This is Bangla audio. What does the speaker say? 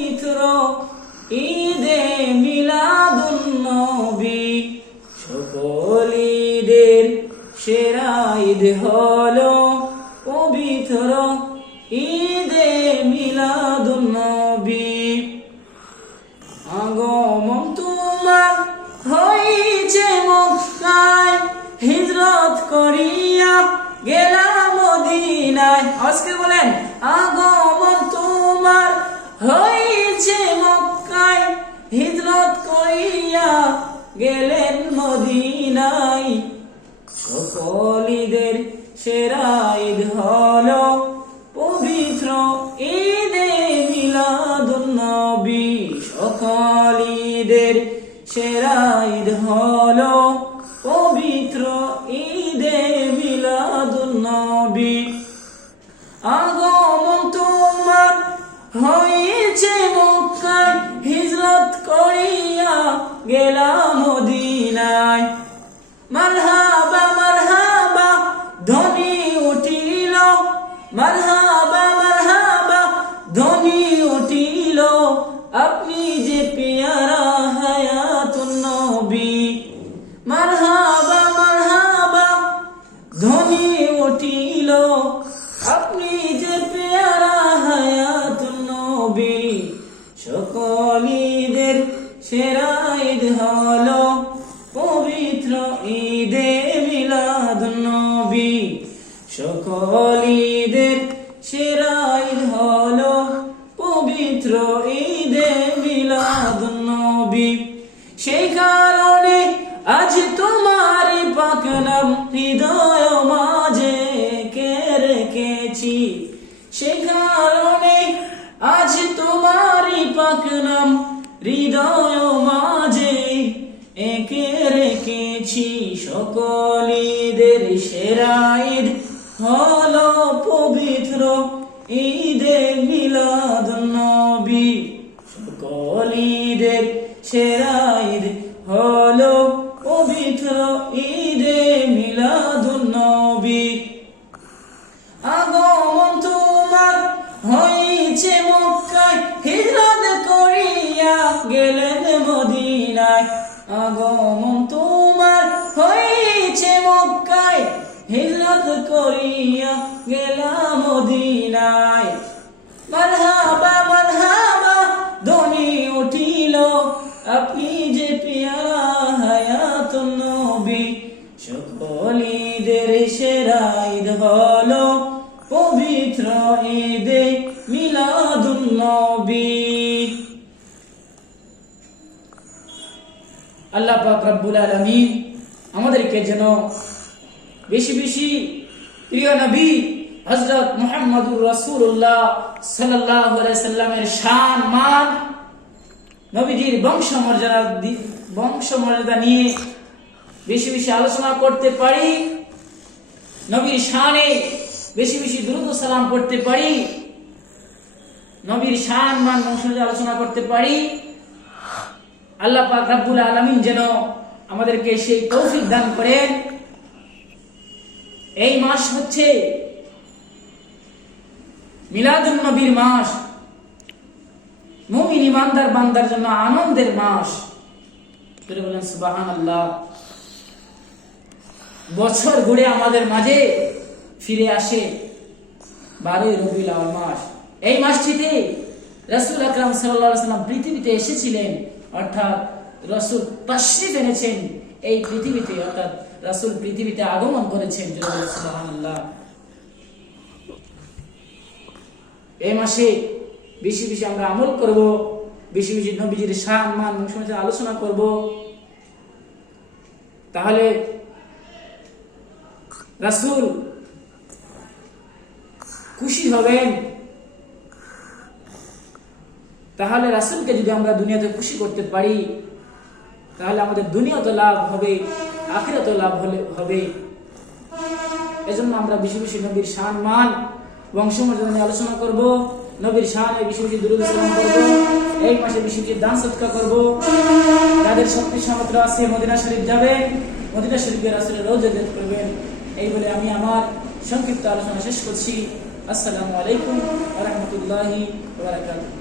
পবিত্র ঈদে মিলাদুন্নবী। সকল ঈদের সেরা ঈদ হলো পবিত্র ঈদে মিলাদুন্নবী। আগমন তোমার হইছে মক্কায়, হিজরত করিয়া গেলাম মদিনায়। আজকে বলেন, আগমন তোমার হইছে মক্কায়, হিজরত করিয়া গেলেন মদিনায়। সকল ঈদের সেরা ঈদ হলো পবিত্র ঈদে মিলাদুন্নবী। সকল ঈদের সেরা ঈদ হলো পবিত্র ঈদে মিলাদুন্নবী। আগমন তোমার হয়েছে মক্কায়, হিজরত করিয়া গেলাম মদিনায়। মারহাবা মারহাবা ধ্বনি উঠিল, মারহাবা মারহাবা ধ্বনি উঠিল, আপনি যে পেয়ারা হায়াতুন নবী। মারহাবা মারহাবা ধ্বনি উঠিল, আপনি যে পেয়ারা হায়াতুন নবী। সকল ঈদের সেরা ঈদ হলো পবিত্র ঈদে মিলাদুন্নবী। সকল ঈদের সেরা ঈদ হলো পবিত্র ঈদে মিলাদুন্নবী। সেই কারণে আজ তোমার পাক নাম হৃদয় মাঝে কে রেখেছি। সেই কারণে আজ তোমার পাক নাম হৃদয় মাঝে একে রেখেছি। সকল ঈদের সেরা ঈদ হলো পবিত্র ঈদে মিলাদুন্নবী। সকল ঈদের সেরা ঈদ হলো পবিত্র ঈদে মিলাদুন্নবী। আগমন তোমার হয়েছে মক্কায়, হিজরত করিয়া গেলেন মদিনায়। আগমন তোমার হয়েছে মক্কায়, হিজরত করিয়া গেলাম মদিনায়। মারহাবা মারহাবা ধ্বনি উঠিল, আপনি যে পেয়ারা হায়াতুন নবী। সকল ঈদের সেরা ঈদ হলো পবিত্র ঈদে মিলাদুন্নবী। আল্লাহ পাক রব্বুল আলামিন আমাদেরকে যেন বেশি বেশি প্রিয় নবী হযরত মুহাম্মদুর রাসূলুল্লাহ সাল্লাল্লাহু আলাইহি সাল্লামের শান মান, নবীজির বংশমর্যাদা নিয়ে বেশি বেশি আলোচনা করতে পারি, নবীর শানে বেশি বেশি দুরূদ ও সালাম পড়তে পারি, নবীর শান মান বংশমর্যাদা আলোচনা করতে পারি। আল্লাহ পাক রব্বুল আলামিন যেন আমাদেরকে সেই তৌফিক দান করেন। এই মাস হচ্ছে মিলাদুন নবীর মাস, মুমিন ইমানদার বান্দার জন্য আনন্দের মাস। বলেন সুবহানাল্লাহ। বছর ঘুরে আমাদের মাঝে ফিরে আসে 12 রবিউল আউয়াল মাস। এই মাসটিতে রাসূল আকরাম সাল্লাল্লাহু আলাইহি ওয়াসাল্লাম পৃথিবীতে এসেছিলেন, অর্থাৎ রাসূল তাশরীফ এনেছেন এই পৃথিবীতে, অর্থাৎ রাসূল পৃথিবীতে আগমন করেছেন। সুবহানাল্লাহ। এই মাসে বেশি বেশি আমরা আমল করব, বেশি বেশি নবীজির শান মান বংশমর্যাদা আলোচনা করব, তাহলে রাসূল খুশি হবেন। তাহলে রাসূলকে যদি আমরা দুনিয়াতে খুশি করতে পারি, তাহলে আমাদের দুনিয়াতে লাভ হবে, আখিরাতে লাভ হবে। এজন্য আমরা বেশি বেশি নবীর শান মান বংশমর্যাদা নিয়ে আলোচনা করব, নবীর শানে বেশি বেশি দুরূদ সালাম করব, এই মাসে বেশি বেশি দান সদকা করব। যাদের শক্তি সামর্থ্য আছে মদিনা শরীফ যাবেন, মদিনা শরীফে রাসূলের রওজা জিয়ারত করবেন। এই বলে আমি আমার সংক্ষিপ্ত আলোচনা শেষ করছি। আসসালামু আলাইকুম ওয়া রাহমাতুল্লাহি ওয়া বারাকাতুহু।